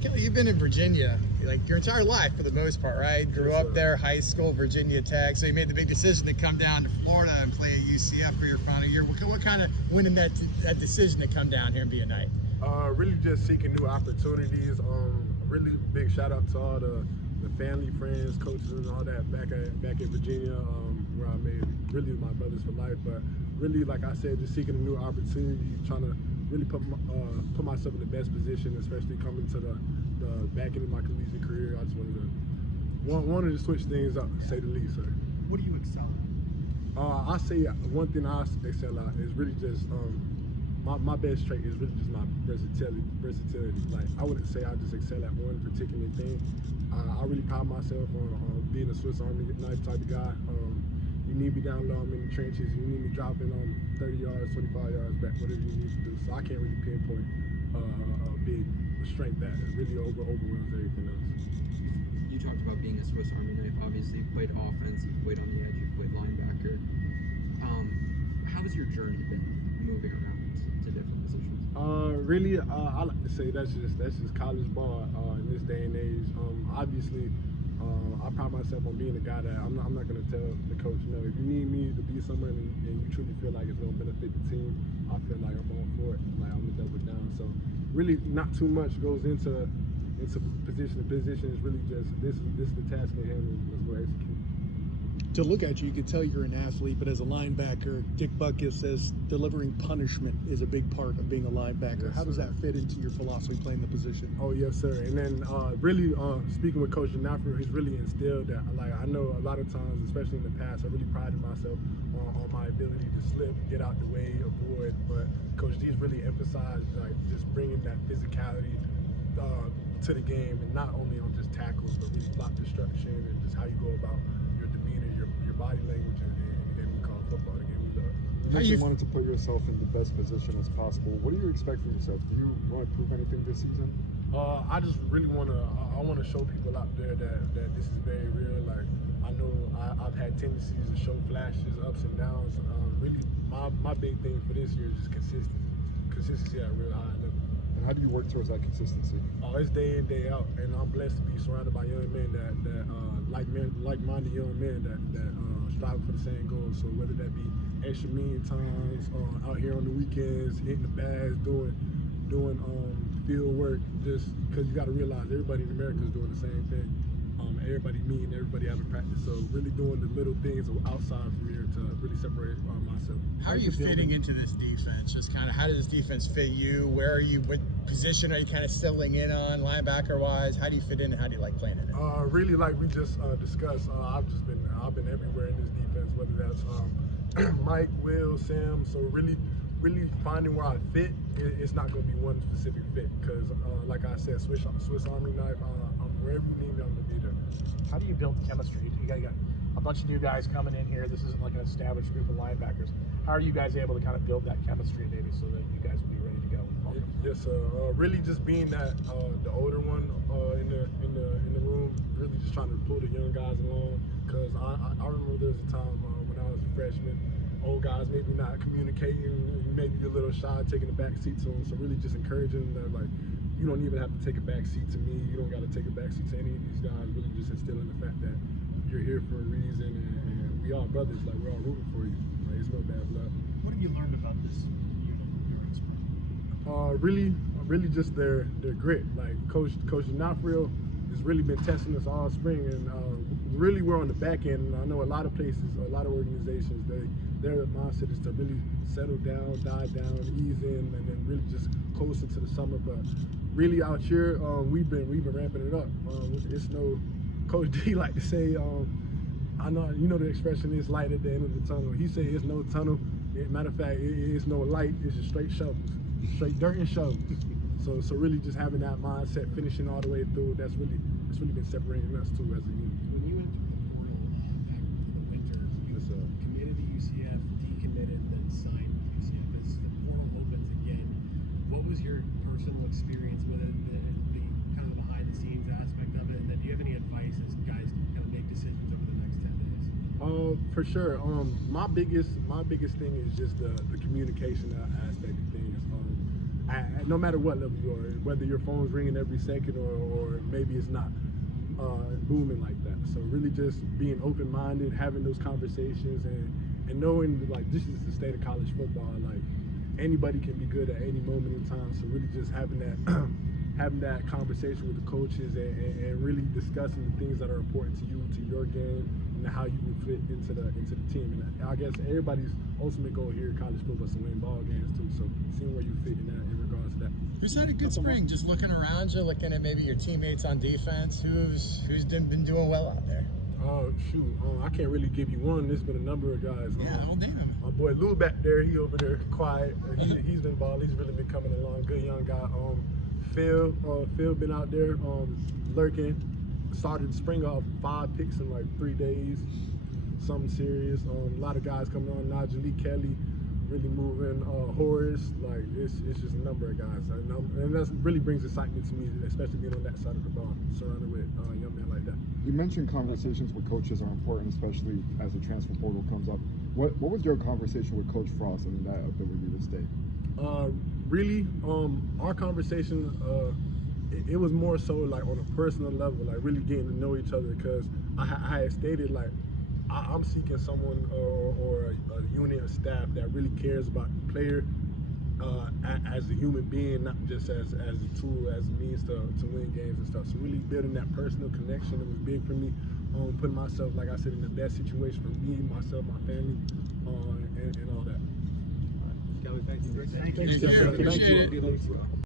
Keli, you've been in Virginia like your entire life for the most part, right? Grew up there, high school, Virginia Tech. So you made the big decision to come down to Florida and play at UCF for your final year. What kind of went in that decision to come down here and be a Knight? Really just seeking new opportunities. Really big shout out to all the family, friends, coaches, and all that back in Virginia, where I made really my brothers for life. But really, like I said, just seeking a new opportunity, trying to really put myself in the best position, especially coming to the back end of my collegiate career. I just wanted to switch things up, to say the least, sir. What do you excel at? I say one thing I excel at is really just my best trait is really just my versatility. Like, I wouldn't say I just excel at one particular thing. I really pride myself on being a Swiss Army knife type of guy. You need me down low, I'm in the trenches. You need me dropping 30 yards, 25 yards back, whatever you need to do. So I can't really pinpoint a big strength that really overwhelms everything else. You talked about being a Swiss Army knife. Obviously, you played offense, you played on the edge, you played linebacker. How has your journey been moving around to different positions? Really, I like to say that's just college ball in this day and age. Obviously, I pride myself on being a guy that I'm not going to tell the coach, you know, if you need me to be somewhere and you truly feel like it's going to benefit the team, I feel like I'm all for it. Like, I'm going to double down. So really not too much goes into position to position. It's really just this is the task at hand, and let's go execute. To look at you, you can tell you're an athlete, but as a linebacker, Dick Butkus says delivering punishment is a big part of being a linebacker. Yes, How does sir. that fit into your philosophy playing the position? Oh, yes, sir. And then really speaking with Coach Janaffer, he's really instilled that. Like, I know a lot of times, especially in the past, I really prided myself on my ability to slip, get out the way, avoid. But Coach D's really emphasized like just bringing that physicality to the game, and not only on just tackles, but really block destruction and just how you go about your demeanor, your body language, and the game we call football, the game we love. You mentioned wanted to put yourself in the best position as possible. What do you expect from yourself? Do you want to prove anything this season? I just really want to show people out there that this is very real. Like, I know I've had tendencies to show flashes, ups and downs. Really, my big thing for this year is just consistency at a real high level. And how do you work towards that consistency? It's day in, day out, and I'm blessed to be surrounded by young men that like-minded young men that strive for the same goals. So whether that be extra million times, out here on the weekends, hitting the bags, doing field work, just because you got to realize everybody in America is doing the same thing. Everybody meeting, everybody having practice. So really doing the little things outside from here to really separate myself. How are you fitting into this defense? Just kind of, how does this defense fit you? Where are you? What position are you kind of settling in on, linebacker-wise? How do you fit in, and how do you like playing in it? Really, like we just discussed, I've been everywhere in this defense, whether that's Mike, Will, Sam. So really finding where I fit. It's not going to be one specific fit because, like I said, Swiss Army knife. Wherever you need me, I'm going to be there. How do you build chemistry? You got a bunch of new guys coming in here. This isn't like an established group of linebackers. How are you guys able to kind of build that chemistry maybe so that you guys will be ready to go? Yes, really just being that the older one in the room, really just trying to pull the young guys along. Because I remember there was a time when I was a freshman, old guys maybe not communicating, maybe a little shy, taking the back seat to them. So really just encouraging them, like, you don't even have to take a back seat to me. You don't got to take a back seat to any of these guys. Really just instilling the fact that you're here for a reason, and we all brothers. Like, we're all rooting for you. Like, it's no bad blood. What have you learned about this unit during spring? Really just their grit. Like, Coach Janafrio has really been testing us all spring, and really we're on the back end. And I know a lot of places, a lot of organizations, their mindset is to really settle down, die down, ease in, and then really just coast into the summer. But really out here, we've been ramping it up. It's no, Coach D like to say, I know, you know, the expression is light at the end of the tunnel. He said it's no tunnel. Matter of fact, it's no light. It's just straight shovels, straight dirt and shovels. So really just having that mindset, finishing all the way through, that's really been separating us too as a unit. When you entered the portal back for the winter, you committed to UCF, decommitted, then signed with UCF. As the portal opens again, what was your personal experience with it, the kind of the behind the scenes aspect of it? And then do you have any advice as guys kind of make decisions over the next 10 days? For sure. My biggest thing is just the communication aspect of things. no matter what level you are, whether your phone's ringing every second or maybe it's not booming like that. So really just being open-minded, having those conversations, and knowing like this is the state of college football. Like anybody can be good at any moment in time. So really just having that having that conversation with the coaches and really discussing the things that are important to you, to your game, and how you would fit into the team. And I guess everybody's ultimate goal here in college football is to win ball games too. So seeing where you fit in that in regards to that. Who's had a good spring? Just looking around you, looking at maybe your teammates on defense. Who's been doing well out there? Oh shoot, I can't really give you one. There's been a number of guys. Yeah, I'll name him. My boy Lou back there, he over there quiet. He's been balling. He's really been coming along. Good young guy. Phil been out there lurking. Started the spring off 5 picks in like 3 days. Something serious. A lot of guys coming on. Najee, Keli, really moving. Horace, like it's just a number of guys, and that really brings excitement to me, especially being on that side of the ball, surrounded with young men like that. You mentioned conversations with coaches are important, especially as the transfer portal comes up. What was your conversation with Coach Frost and that ability to stay? Really, our conversation, it was more so like on a personal level, like really getting to know each other, because I had stated like I'm seeking someone or a unit of staff that really cares about the player as a human being, not just as a tool, as a means to win games and stuff. So really building that personal connection, it was big for me. Putting myself, like I said, in the best situation for me, myself, my family, and all that. Keli, thank you. Thank you. Appreciate it.